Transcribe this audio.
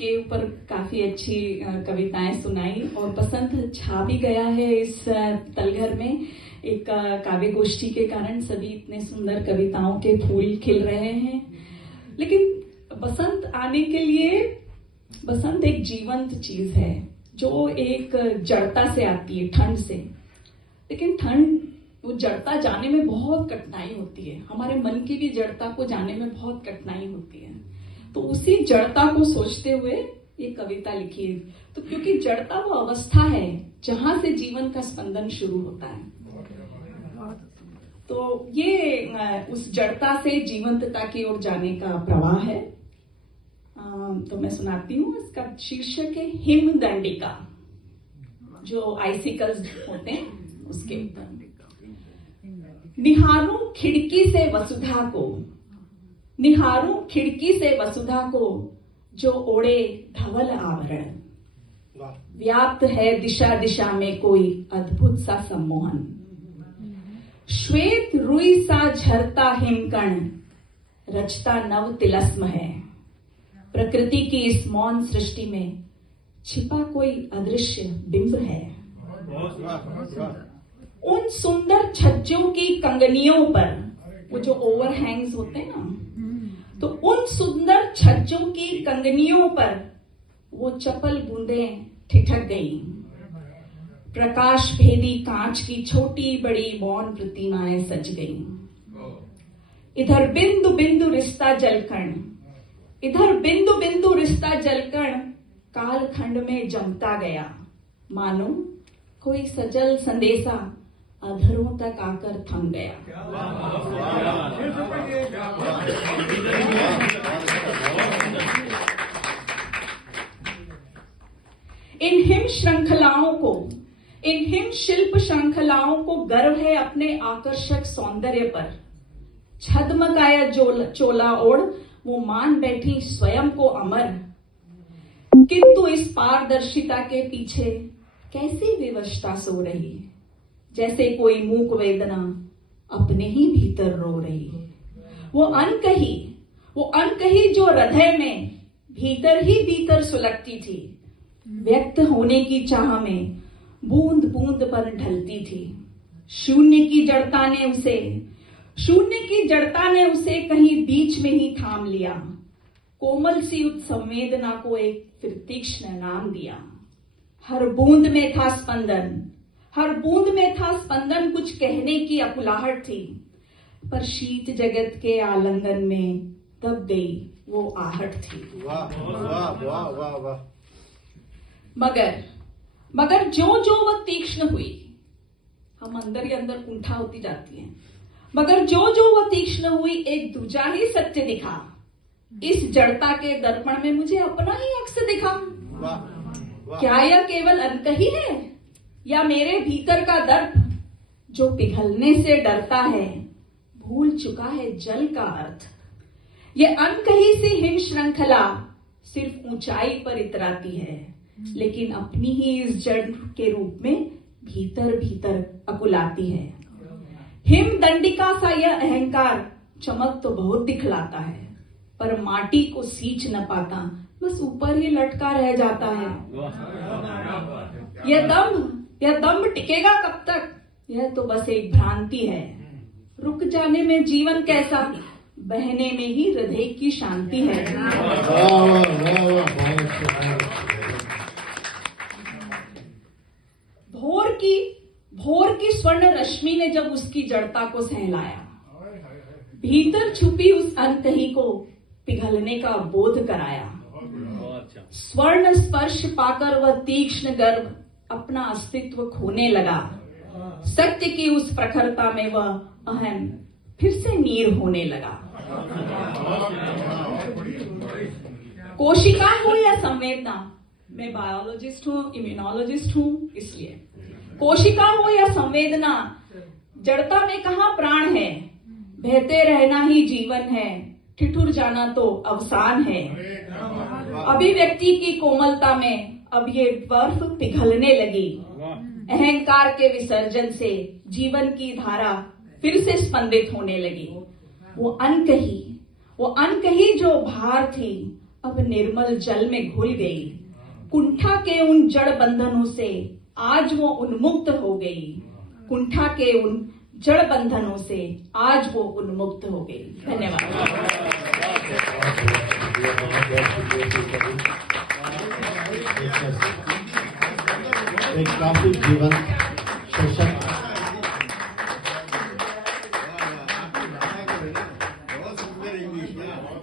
के ऊपर काफी अच्छी कविताएं सुनाई और पसंद छा भी गया है इस तलघर में। एक काव्य गोष्ठी के कारण सभी इतने सुंदर कविताओं के फूल खिल रहे हैं। लेकिन बसंत आने के लिए, बसंत एक जीवंत चीज है जो एक जड़ता से आती है, ठंड से। लेकिन ठंड, वो जड़ता जाने में बहुत कठिनाई होती है। हमारे मन की भी जड़ता को जाने में बहुत कठिनाई होती है। तो उसी जड़ता को सोचते हुए ये कविता लिखी है। तो क्योंकि जड़ता वो अवस्था है जहां से जीवन का स्पंदन शुरू होता है। तो ये उस जड़ता से जीवंतता की ओर जाने का प्रवाह है। तो मैं सुनाती हूँ। इसका शीर्षक है हिमदंडिका, जो आइसिकल्स होते हैं उसके ऊपर। निहारूं खिड़की से वसुधा को, निहारूं खिड़की से वसुधा को, जो ओढ़े धवल आवरण। व्याप्त है दिशा दिशा में कोई अद्भुत सा सम्मोहन। श्वेत रुई सा झरता हिमकण, रचता नव तिलस्म है। प्रकृति की इस मौन सृष्टि में छिपा कोई अदृश्य बिंब है। उन सुंदर छज्जों की कंगनियों पर, वो जो ओवरहैंग्स होते हैं ना, तो उन सुंदर छज्जों की कंगनियों पर वो चपल बूंदें ठिठक गई। प्रकाश भेदी कांच की छोटी बड़ी मौन प्रतिमाएं सज गईं। इधर बिंदु बिंदु रिश्ता जलकण, इधर बिंदु बिंदु रिश्ता जलकण कालखंड में जमता गया। मानो कोई सजल संदेशा अधरों तक आकर थम गया। इन हिम श्रृंखलाओं को, इन हिम शिल्प श्रृंखलाओं को गर्व है अपने आकर्षक सौंदर्य पर। छद्मकाया चोला ओढ़ वो मान बैठी स्वयं को अमर। किंतु इस पारदर्शिता के पीछे कैसी विवशता सो रही, जैसे कोई मूक वेदना अपने ही भीतर रो रही। वो अनकही जो हृदय में भीतर ही भीतर सुलगती थी, व्यक्त होने की चाह में बूंद बूंद पर ढलती थी। शून्य की जड़ता ने उसे कहीं बीच में ही थाम लिया। कोमल सी उस संवेदना को एक फिर तीक्ष्ण नाम दिया। हर बूंद में था स्पंदन, हर बूंद में था स्पंदन, कुछ कहने की अकुलाहट थी। पर शीत जगत के आलिंगन में दब गई वो आहट थी। वाह वाह वाह वाह वाह। मगर जो वह तीक्ष्ण हुई, हम अंदर ही अंदर कुंठा होती जाती हैं। मगर जो वह तीक्ष्ण हुई, एक दूजा ही सत्य दिखा। इस जड़ता के दर्पण में मुझे अपना ही अक्स दिखा। क्या यह केवल अनकही है, या मेरे भीतर का दर्प जो पिघलने से डरता है, भूल चुका है जल का अर्थ। ये अनकही सी हिम श्रृंखला सिर्फ ऊंचाई पर इतराती है, लेकिन अपनी ही इस जड़ के रूप में भीतर भीतर अकुलाती है। हिम दंडिका सा यह अहंकार चमक तो बहुत दिखलाता है, पर माटी को सींच न पाता, बस ऊपर ही लटका रह जाता है। यह दम्भ टिकेगा कब तक? यह तो बस एक भ्रांति है। रुक जाने में जीवन कैसा, बहने में ही हृदय की शांति है। भोर की स्वर्ण रश्मि ने जब उसकी जड़ता को सहलाया, भीतर छुपी उस अनकही को पिघलने का बोध कराया। स्वर्ण स्पर्श पाकर वह तीक्ष्ण गर्भ अपना अस्तित्व खोने लगा। सत्य की उस प्रखरता में वह अहम फिर से नीर होने लगा। कोशिका हो या संवेदना, मैं बायोलॉजिस्ट हूँ, इम्यूनोलॉजिस्ट हूँ, इसलिए कोशिका हो या संवेदना, जड़ता में कहाँ प्राण है। बहते रहना ही जीवन है, ठिठुर जाना तो अवसान है। अभिव्यक्ति की कोमलता में अब ये बर्फ पिघलने लगी। अहंकार के विसर्जन से जीवन की धारा फिर से स्पंदित होने लगी। वो अनकही जो भार थी, अब निर्मल जल में घुल गई। कुंठा के उन जड़ बंधनों से आज वो उन्मुक्त हो गई। कुंठा के उन जड़ बंधनों से आज वो उन्मुक्त हो गई। धन्यवाद। एक काफी जीवंत